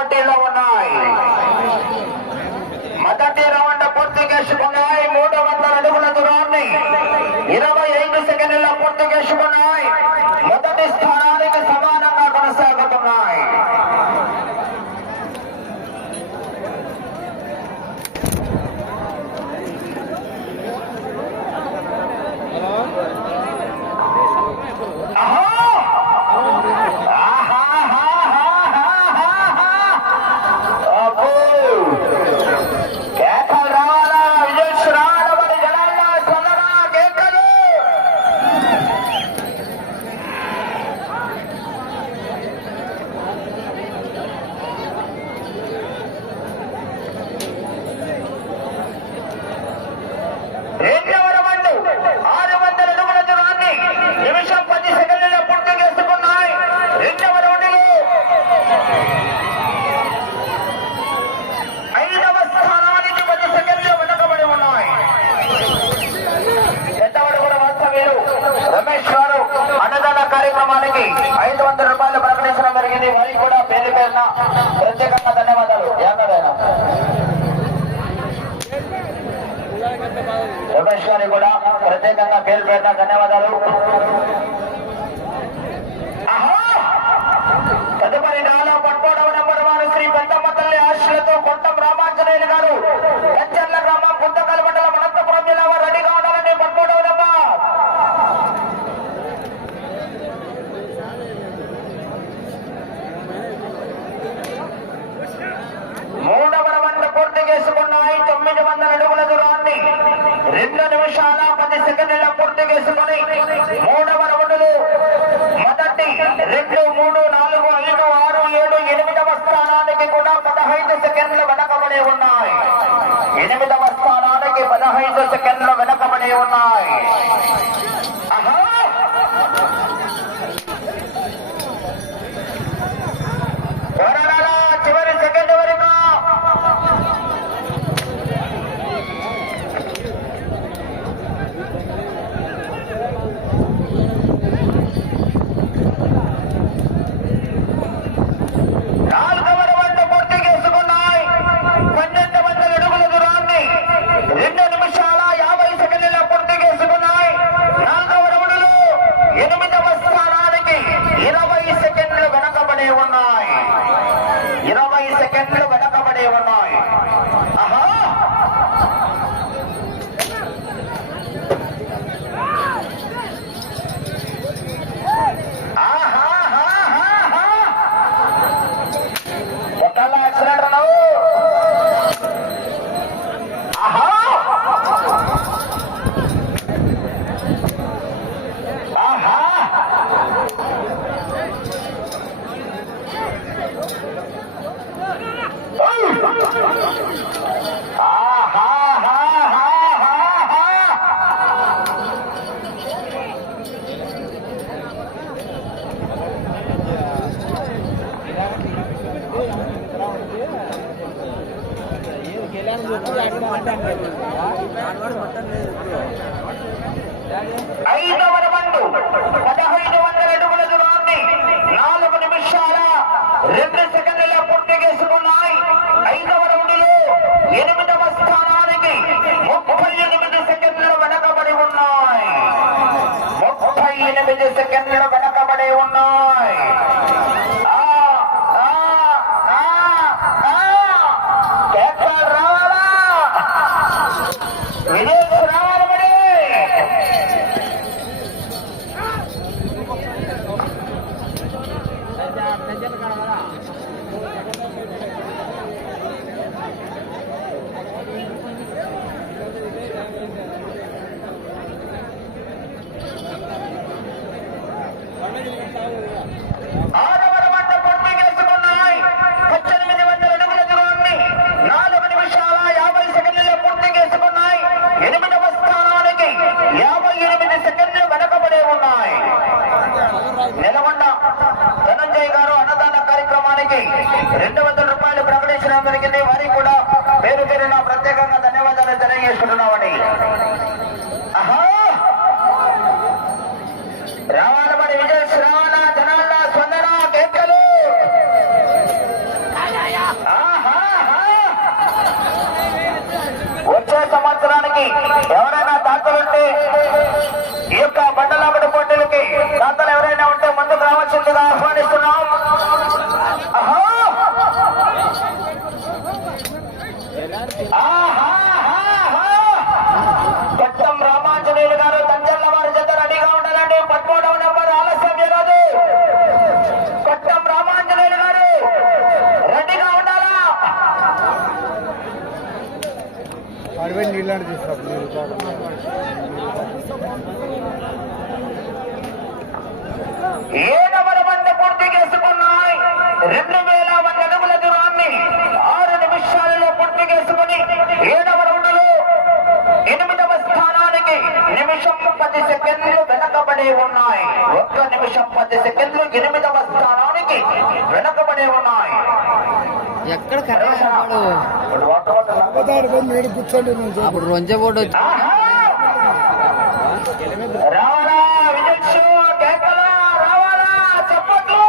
పోటీలో ఉన్నాయి. మొదటి రౌండ్ పూర్తి చేసుకున్నాయి. మూడు వందల అడుగుల దూరాన్ని. ఇరవై ఐదు సెకండ్ల పూర్తి చేసుకున్నాయి. అన్నదాన కార్యక్రమానికి ఐదు వందల రూపాయలు ప్రకటించడం జరిగింది. వారికి కూడా పేరు పేరున ప్రత్యేకంగా ధన్యవాదాలు. ఏమదైనా రమేష్ గారికి కూడా ప్రత్యేకంగా పేరు పేరున ధన్యవాదాలు. తదుపరి నాలో పట్టుకోవడం నెంబర్ వారు శ్రీ పెద్దమ్మ తల్లి ఆశలతో కొట్టం రామాంజనేయులు గారు కంచర్ల గ్రామం గుంతకల్ మండలం అనంతపురం జిల్లా వారు రెడీగా ఉండాలని పట్టుకోవడం నెంబర్ మూడవ రౌండ్ పూర్తి చేసుకున్నాయి తొమ్మిది వందల అడుగుల దూరాన్ని రెండు నిమిషాల పది సెకండ్ల పూర్తి చేసుకుని మూడవ రౌండ్లు మొదటి రెండు మూడు నాలుగు ఐదు ఆరు ఏడు ఎనిమిదవ స్థానానికి కూడా పదహైదు సెకండ్లు వెనకబడి ఉన్నాయి. ఎనిమిదవ స్థానానికి పదహైదు సెకండ్లు వెనకబడి ఉన్నాయి ఆహా! ఎవరన్నా చివరి సెకండ్ వరకు నాలుగవ రౌండ్ పూర్తి చేసుకున్నాయి పన్నెండు వందల అడుగుల దూరాన్ని రెండు నిమిషాల యాభై సెకండ్ల పూర్తి చేసుకున్నాయి నాలుగవ రౌండ్లో ఎనిమిదవ స్థానానికి ఇరవై సెకండ్లు వెనకబడి ఉన్నాయి ఇరవై సెకండ్లు వెనకబడి ఉన్నాయి ఆహా ఆహాహాహాహా. ఎక్కడలా యాక్సిడెంట్ అన్నావు ఆహా ఆహా ఆహాహాహాహాహా. ఐదవ రౌండు పదహైదు వందల అడుగుల దూరాన్ని నాలుగు నిమిషాల రెండు సెకండ్ల పూర్తి చేసుకున్నాయి ఐదవ రౌండ్లో ఎనిమిదవ స్థానానికి ముప్పై ఎనిమిది సెకండ్లు వెనకబడి ఉన్నాయి. ముప్పై ఎనిమిది సెకండ్లు వెనకబడి ఉన్నాయి ఆ, ఆ, ఆ, ఆ. కేకలు రావాలా విజయ్ రావాలి మరి ఆరవ రౌండ్ పూర్తి చేసుకున్నాయి పద్దెనిమిది వందల అడుగుల దూరాన్ని నాలుగు నిమిషాల యాభై సెకండ్లలో పూర్తి చేసుకున్నాయి ఎనిమిదవ స్థానానికి యాభై ఎనిమిది సెకండ్లు వెనకబడి ఉన్నాయి నెలకొండ ధనంజయ్ గారు అన్నదాన కార్యక్రమానికి రెండు వందల రూపాయలు ప్రకటించడం జరిగింది వారికి కూడా పేరు పేరున ప్రత్యేకంగా ధన్యవాదాలు తెలియజేసుకుంటున్నామని ఆహా రావాలమని విజయ శ్రావణ జనాల స్పందన కేకలు! వచ్చే సంవత్సరానికి ఎవరైనా దాతలుంటే ఏడవ రౌండ్ పూర్తి చేసుకున్నాయి. రెండు వేల వంద అడుగుల దూరాన్ని ఆరు నిమిషాలలో పూర్తి చేసుకుని ఏడవ రౌండ్లో ఎనిమిదవ స్థానానికి నిమిషం పది సెకండ్లు వెనకబడి ఉన్నాయి. ఒక్క నిమిషం పది సెకండ్లు ఎనిమిదవ స్థానానికి వెనకబడి ఉన్నాయి. ఎక్కడ చెప్పు. అప్పుడు రొంచె బోర్డు వచ్చి ఆహా! రావాలా విజయ్ కేకలా రావాలా చెప్పట్లు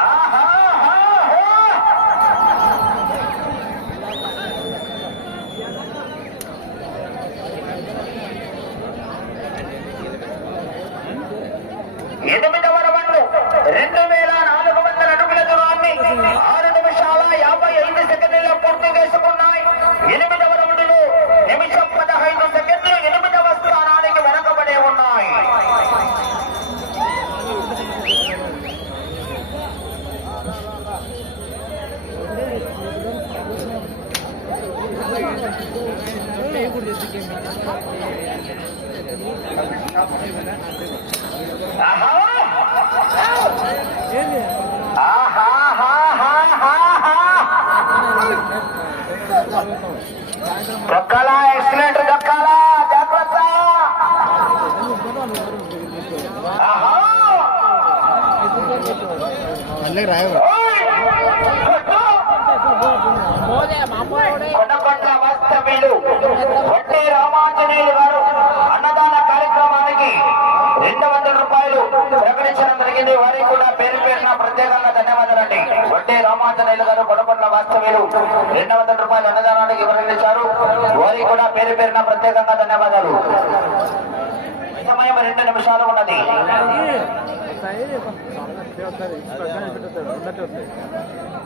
ఆహా! ఎనిమిదవ రౌండ్ రెండు వేల నాలుగు వందల అడుగుల దూరాన్ని ఆరు నిమిషాల యాభై ఐదు సెకండ్లలో పూర్తి చేసుకున్నాయి ఎనిమిదవ రౌండ్లో నిమిషం పదహైదు సెకండ్లు ఎనిమిదవ స్థానానికి వెనకబడే ఉన్నాయి ఆహా! ఆహాహాహాహాహా! దొక్కాలా ఎక్సలెంట్ దొక్కాలా జాగ్రత్త! మళ్ళీ రాయవు! కొట్టు! కొనకొండ వాస్తవ్యులు వడ్డీ రామాంజనేయులు గారు అన్నదాన కార్యక్రమానికి రెండు వందల రూపాయలు ఇది వారికి కూడా పేరు పేరున ప్రత్యేకంగా ధన్యవాదాలండి. వడ్డీ రామాంజనేయులు గారు కొనకొండ వాస్తవ్యులు రెండు వందల రూపాయలు అన్నదానానికి వివరించారు వారికి కూడా పేరు పేరున ప్రత్యేకంగా ధన్యవాదాలు. సమయం రెండు నిమిషాలు ఉన్నది. తొమ్మిదవ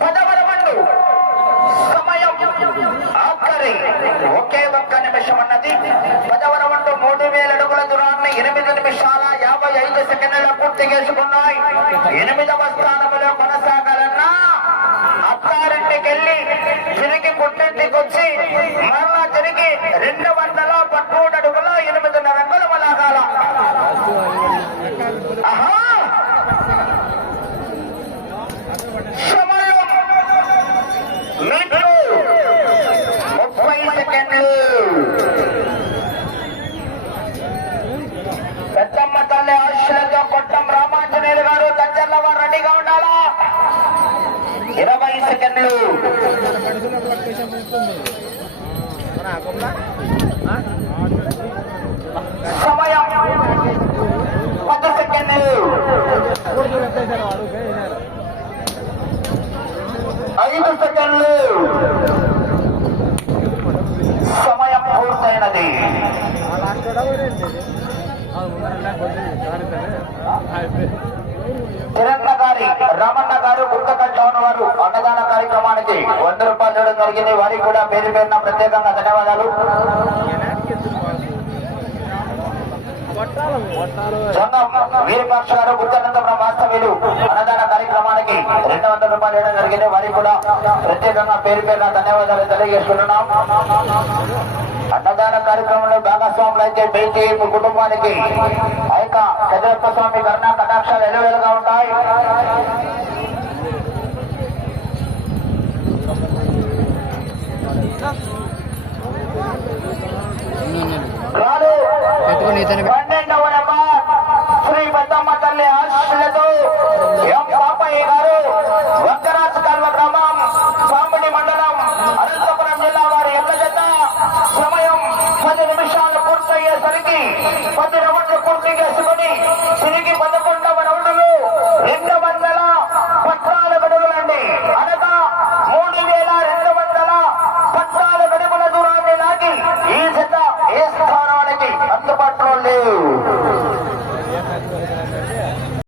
Bye-bye. ఒక్క నిమిషం అన్నది పదవరమండు మూడు వేల అడుగుల దూరాన్ని ఎనిమిది నిమిషాల యాభై ఐదు సెకండ్ల పూర్తి చేసుకున్నాయి. ఎనిమిదవ స్థానంలో కొనసాగాలన్నా అత్తారింటికి వెళ్ళి తిరిగి పుట్టింటికి వచ్చి ఆశలతో రామాంజనేయులు గారు దగ్గరలో వారు రెడీగా ఉండాలా? ఇరవై సెకండ్లు. సమయం పది సెకండ్లు. ఐదు సెకండ్లు. సమయం పూర్తయినది. కిరణ్ గారి రామన్న గారు గుంతకల్ టౌన్ వారు అన్నదాన కార్యక్రమానికి వంద రూపాయలు ఇవ్వడం జరిగింది. వారికి కూడా పేరు పేరున ప్రత్యేకంగా ధన్యవాదాలు. జంగం వీరపాక్ష గారు గుత్తనంతపురం వాస్తవ్యులు అన్నదాన కార్యక్రమానికి రెండు వందల రూపాయలు ఇవ్వడం జరిగింది. వారికి కూడా ప్రత్యేకంగా పేరు పేరున ధన్యవాదాలు తెలియజేస్తున్నాం అన్నదాన కార్యక్రమంలో భాగస్వాములు అయితే బీజేపీ కుటుంబానికి ఆ యొక్క చంద్రప్ప స్వామి కరుణా కటాక్షాలు ఎలువెలుగా ఉంటాయి.